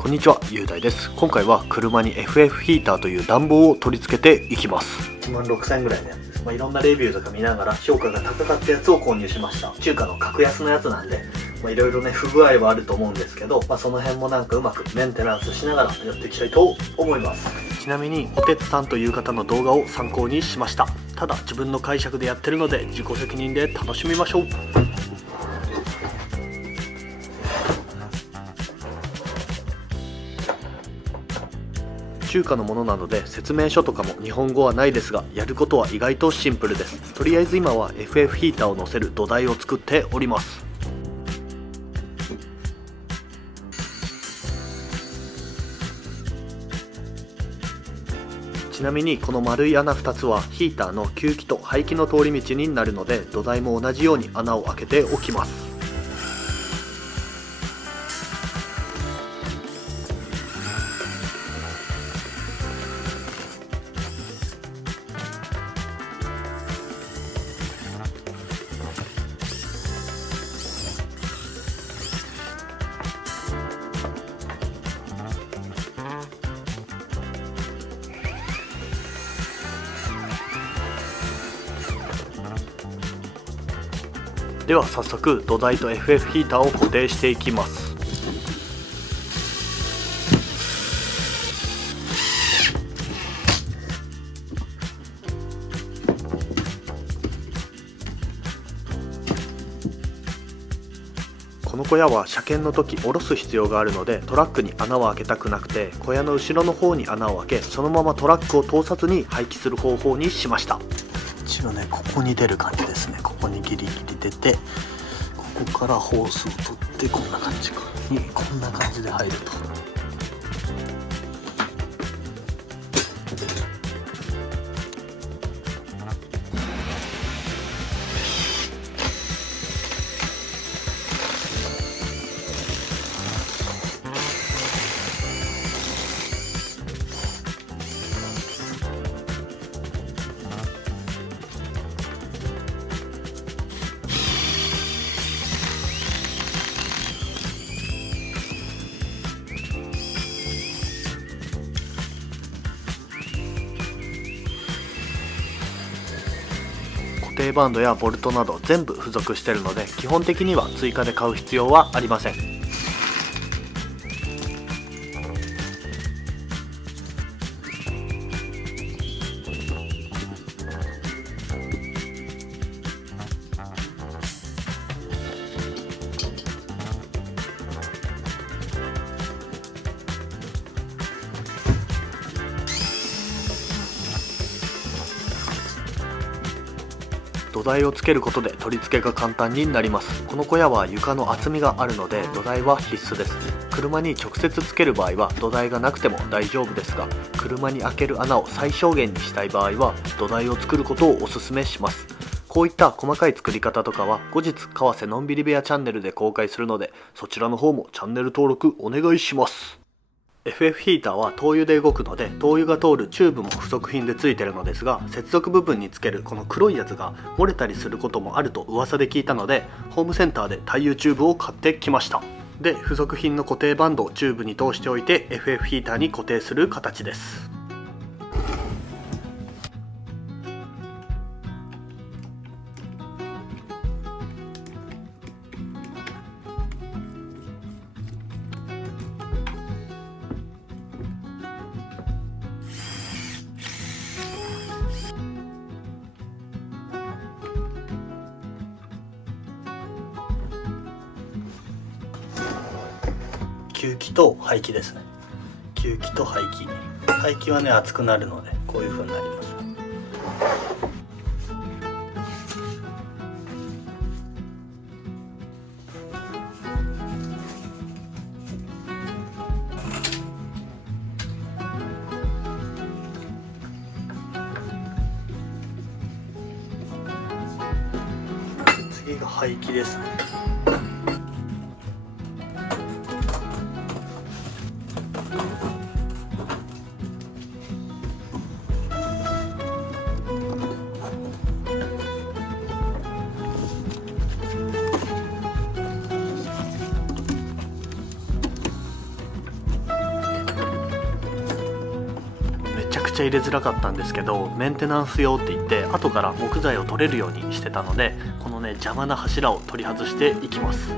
こんにちは、雄大です。今回は車に FF ヒーターという暖房を取り付けていきます。1万6000円ぐらいのやつです。いろんなレビューとか見ながら評価が高かったやつを購入しました。中華の格安のやつなんで、いろいろね不具合はあると思うんですけど、その辺もうまくメンテナンスしながらやっていきたいと思います。ちなみにおてつさんという方の動画を参考にしました。ただ自分の解釈でやってるので自己責任で楽しみましょう。中華のものなので説明書とかも日本語はないですが、やることは意外とシンプルです。とりあえず今は FF ヒーターを乗せる土台を作っております。ちなみにこの丸い穴2つはヒーターの吸気と排気の通り道になるので、土台も同じように穴を開けておきます。では早速土台と FF ヒーターを固定していきます。この小屋は車検の時下ろす必要があるので、トラックに穴を開けたくなくて小屋の後ろの方に穴を開け、そのままトラックを通さずに排気する方法にしました。一応ね、ここに出る感じですね。ここにギリギリ出て、ここからホースを取ってこんな感じに、こんな感じで入ると。固定バンドやボルトなど全部付属しているので、基本的には追加で買う必要はありません。土台をつけることで取り付けが簡単になります。この小屋は床の厚みがあるので土台は必須です。車に直接つける場合は土台がなくても大丈夫ですが、車に開ける穴を最小限にしたい場合は土台を作ることをお勧めします。こういった細かい作り方とかは後日川瀬のんびり部屋チャンネルで公開するので、そちらの方もチャンネル登録お願いします。FF ヒーターは灯油で動くので、灯油が通るチューブも付属品で付いてるのですが、接続部分につけるこの黒いやつが漏れたりすることもあると噂で聞いたので、ホームセンターで対油チューブを買ってきました。で、付属品の固定バンドをチューブに通しておいて FF ヒーターに固定する形です。吸気と排気ですね。吸気と排気。排気はね、熱くなるのでこういう風になります。次が排気ですね。ちゃ入れづらかったんですけど、メンテナンス用って言って後から木材を取れるようにしてたので、このね邪魔な柱を取り外していきます。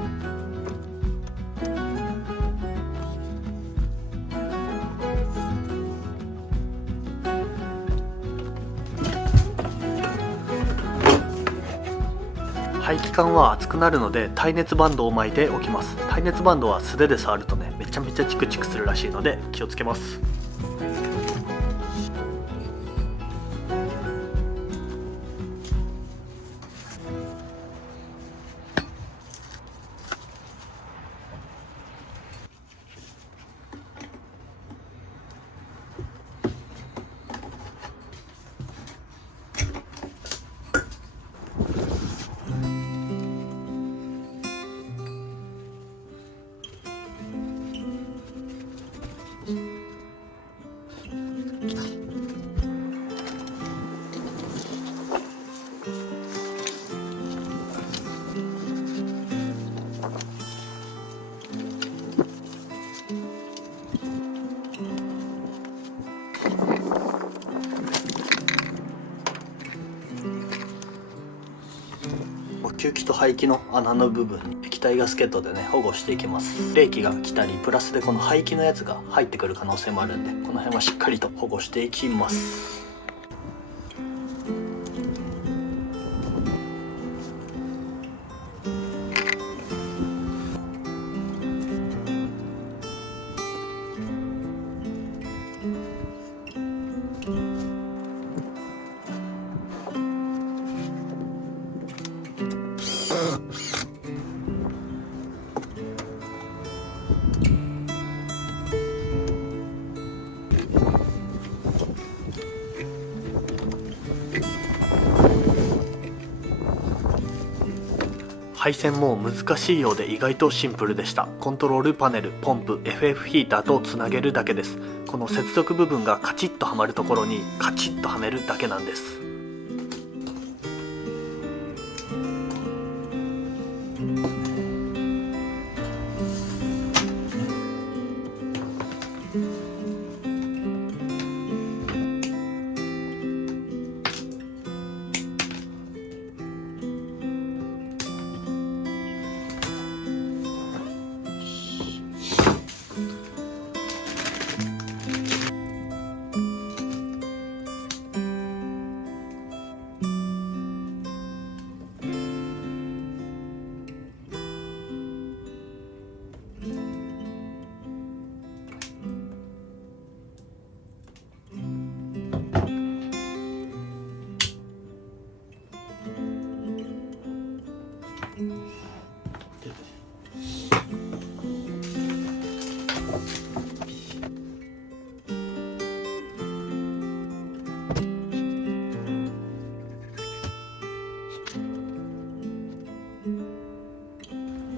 排気管は熱くなるので耐熱バンドを巻いておきます。耐熱バンドは素手で触るとねめちゃめちゃチクチクするらしいので気をつけます。吸気と排気の穴の部分に液体ガスケットでね保護していきます。冷気が来たりプラスでこの排気のやつが入ってくる可能性もあるんで、この辺はしっかりと保護していきます。配線も難しいようで意外とシンプルでした。コントロールパネル、ポンプ、FF ヒーターとつなげるだけです。この接続部分がカチッとはまるところにカチッとはめるだけなんです。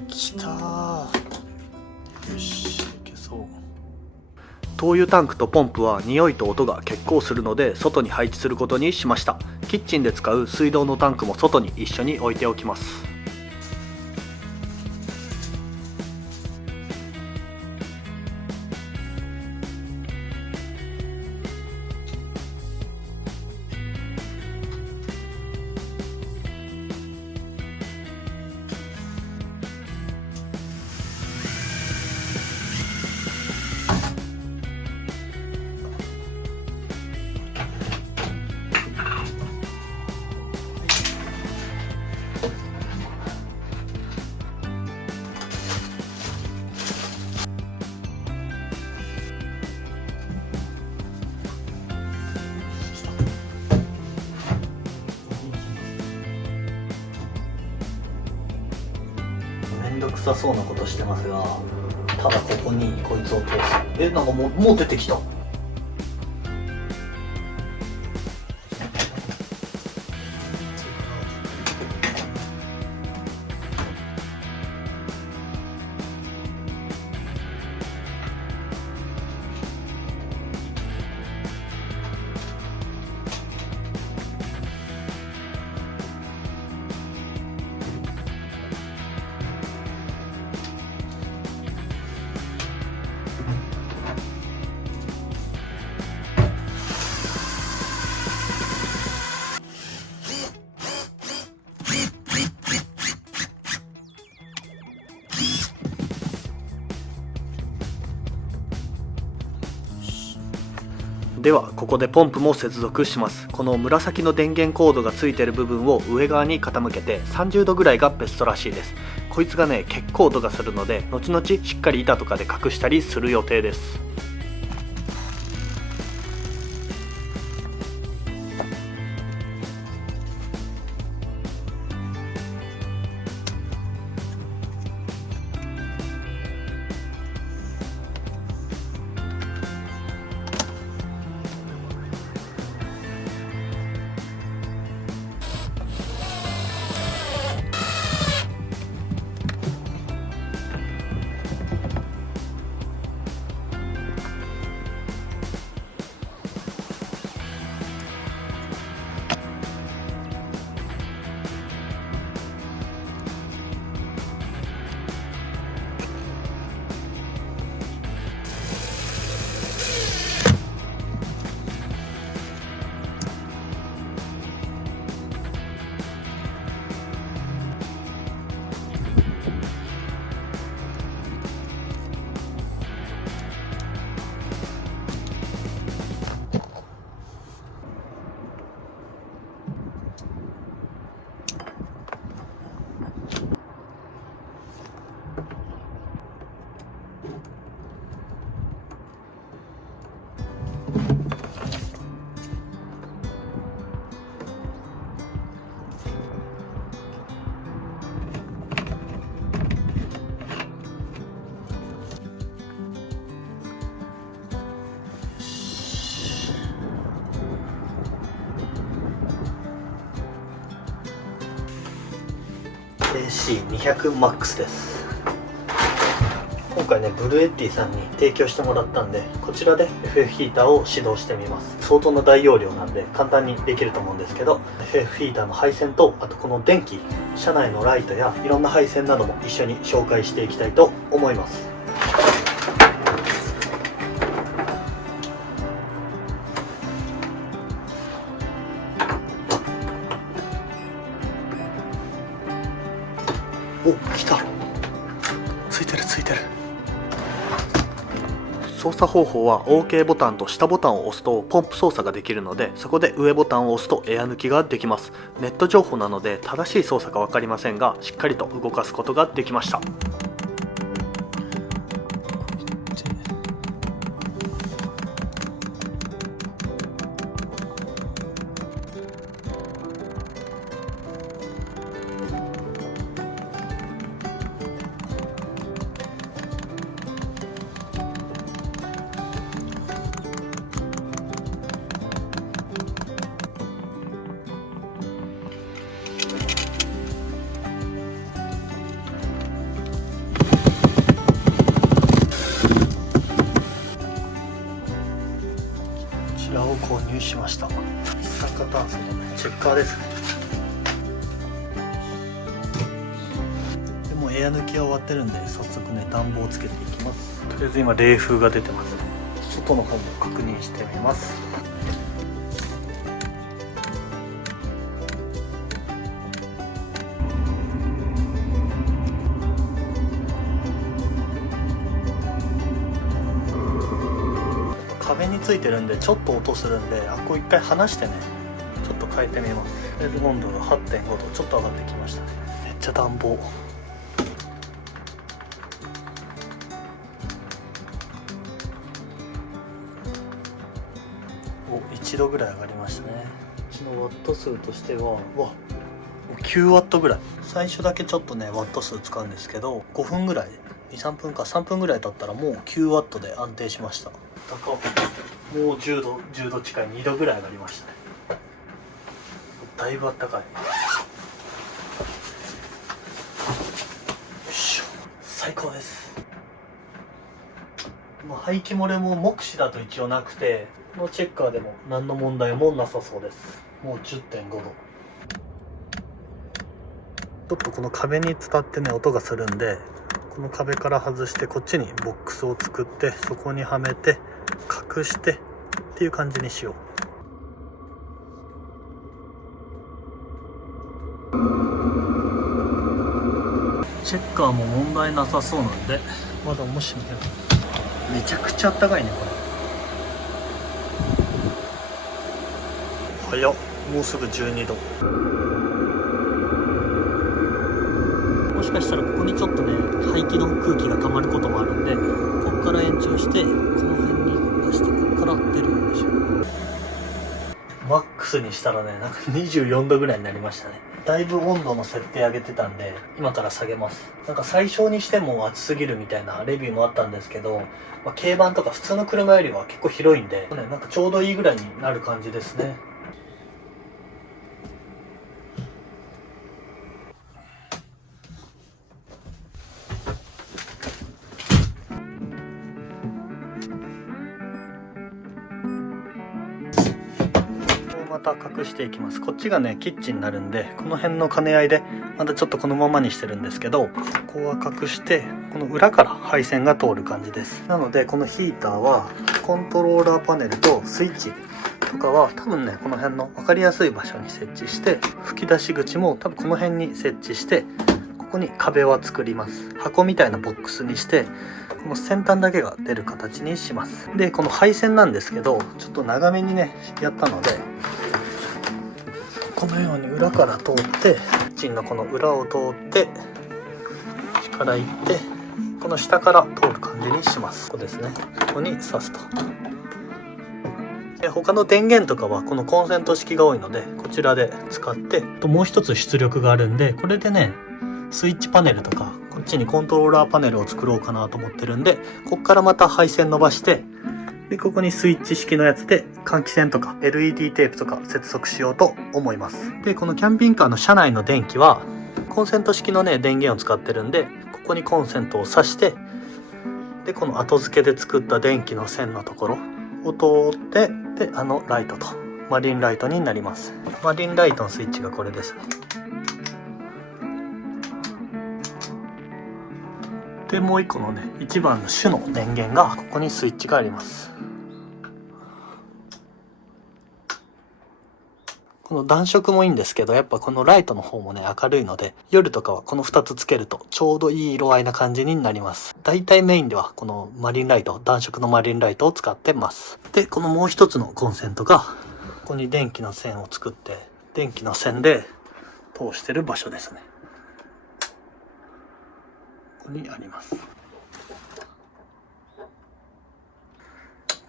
きたー。よし、いけそう。灯油タンクとポンプは匂いと音が結構するので外に配置することにしました。キッチンで使う水道のタンクも外に一緒に置いておきます。めんどくさそうなことしてますが、ただここにこいつを通す。なんかもう出てきた。ではここでポンプも接続します。この紫の電源コードがついている部分を上側に傾けて30度ぐらいがベストらしいです。こいつがね結構音がするので、後々しっかり板とかで隠したりする予定です。AC200MAX です。今回ねブルエッティさんに提供してもらったんで、こちらで FF ヒーターを始動してみます。相当な大容量なんで簡単にできると思うんですけど、 FF ヒーターの配線と、あとこの電気、車内のライトやいろんな配線なども一緒に紹介していきたいと思います。お、来た。ついてる。操作方法は OK ボタンと下ボタンを押すとポンプ操作ができるので、そこで上ボタンを押すとエア抜きができます。ネット情報なので正しい操作か分かりませんが、しっかりと動かすことができました。こちらを購入しました。一酸化炭素のチェッカーですね。でもエア抜きは終わってるんで、早速ね暖房をつけていきます。とりあえず今冷風が出てますね。外の方も確認してみます。壁についてるんでちょっと音するんで、こう一回離してねちょっと変えてみます。とりあえず温度が 8.5 度、ちょっと上がってきましたね。めっちゃ暖房。お、1度ぐらい上がりましたね。うちのワット数としては9ワットぐらい。最初だけちょっとねワット数使うんですけど、5分ぐらい、3分か3分ぐらい経ったらもう9ワットで安定しました。高っ。もう10度近い、2度ぐらい上がりましたね。だいぶあったかい。よいしょ、最高です。排気漏れも目視だと一応なくて、このチェッカーでも何の問題もなさそうです。もう 10.5 度。ちょっとこの壁に伝ってね音がするんで、この壁から外してこっちにボックスを作って、そこにはめて隠してっていう感じにしよう。チェッカーも問題なさそうなんで窓も閉める。めちゃくちゃあったかいねこれ。早っ、もうすぐ12度。もしかしたらここにちょっとね排気の空気が溜まることもあるんで、ここから延長してこの辺に出して、ここから出るようにしよう。マックスにしたらね、なんか24度ぐらいになりましたね。だいぶ温度の設定上げてたんで、今から下げます。なんか最小にしても暑すぎるみたいなレビューもあったんですけど、軽バンとか普通の車よりは結構広いんで、なんかちょうどいいぐらいになる感じですね。また隠していきます。こっちがねキッチンになるんで、この辺の兼ね合いでまだちょっとこのままにしてるんですけど、ここは隠してこの裏から配線が通る感じです。なのでこのヒーターはコントローラーパネルとスイッチとかは多分ねこの辺の分かりやすい場所に設置して、吹き出し口も多分この辺に設置して、ここに壁は作ります。箱みたいなボックスにして、この先端だけが出る形にします。でこの配線なんですけど、ちょっと長めにねやったので、このように裏から通って、キッチンのこの裏を通って下から行って、この下から通る感じにします。ここですね、ここに挿すと。で他の電源とかはこのコンセント式が多いので、こちらで使って、もう一つ出力があるんで、これでねスイッチパネルとか、こっちにコントローラーパネルを作ろうかなと思ってるんで、こっからまた配線伸ばして、でここにスイッチ式のやつで換気扇とか LED テープとか接続しようと思います。でこのキャンピングカーの車内の電気はコンセント式のね電源を使ってるんで、ここにコンセントを挿して、でこの後付けで作った電気の線のところを通って、でライトとマリンライトになります。マリンライトのスイッチがこれですね。でもう一個のね一番の主の電源が、ここにスイッチがあります。この暖色もいいんですけど、やっぱこのライトの方もね明るいので、夜とかはこの2つつけるとちょうどいい色合いな感じになります。だいたいメインではこのマリンライト、暖色のマリンライトを使ってます。でこのもう一つのコンセントが、ここに電気の線を作って、電気の線で通してる場所ですね。ここにあります。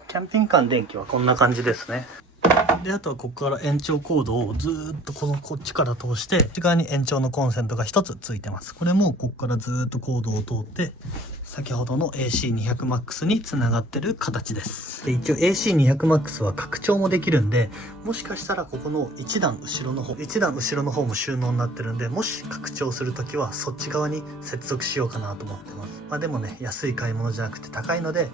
キャンピングカーの電気はこんな感じですね。であとはここから延長コードをずーっとこっちから通して、こっち側に延長のコンセントが1つついてます。これもここからずーっとコードを通って先ほどの AC200MAX につながってる形です。で一応 AC200MAX は拡張もできるんで、もしかしたらここの1段後ろの方も収納になってるんで、もし拡張するときはそっち側に接続しようかなと思ってます。でもね安い買い物じゃなくて高いので、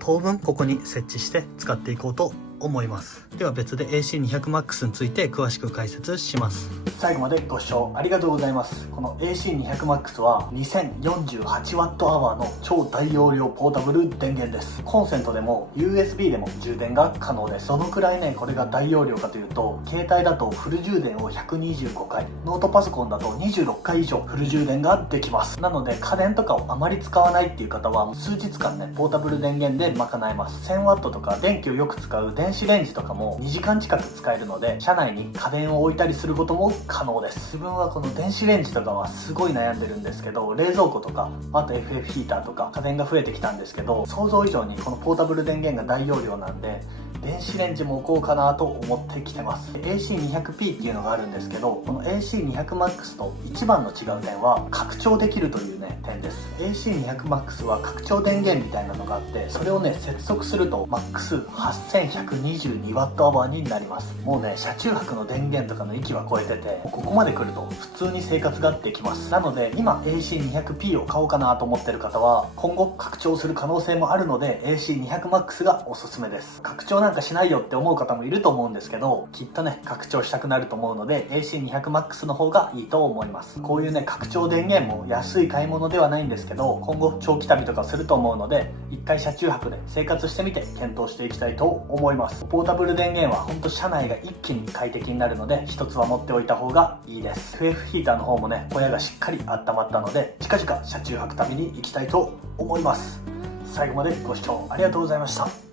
当分ここに設置して使っていこうと思います。では別で AC200MAX について詳しく解説します。最後までご視聴ありがとうございます。この AC200MAX は 2048Wh の超大容量ポータブル電源です。コンセントでも USB でも充電が可能です。どのくらいねこれが大容量かというと、携帯だとフル充電を125回、ノートパソコンだと26回以上フル充電ができます。なので家電とかをあまり使わないっていう方は数日間ねポータブル電源で賄えます。 1000W とか電気をよく使う電子レンジとかも2時間近く使えるので、車内に家電を置いたりすることも可能です。自分はこの電子レンジとかはすごい悩んでるんですけど、冷蔵庫とかあと FF ヒーターとか家電が増えてきたんですけど、想像以上にこのポータブル電源が大容量なんで、電子レンジも置こうかなと思ってきてます。 AC200P っていうのがあるんですけど、この AC200MAX と一番の違う点は拡張できるというね点です。 AC200MAX は拡張電源みたいなのがあって、それをね接続すると MAX8122Wh になります。もうね車中泊の電源とかの域は超えてて、ここまで来ると普通に生活ができます。なので今 AC200P を買おうかなと思ってる方は、今後拡張する可能性もあるので AC200MAX がおすすめです。拡張なんかしないよって思う方もいると思うんですけど、きっとね拡張したくなると思うので AC200MAX の方がいいと思います。こういうね拡張電源も安い買い物ではないんですけど、今後長期旅とかすると思うので、一回車中泊で生活してみて検討していきたいと思います。ポータブル電源は本当車内が一気に快適になるので、一つは持っておいた方がいいです。 FF ヒーターの方もね小屋がしっかり温まったので、近々車中泊旅に行きたいと思います。最後までご視聴ありがとうございました。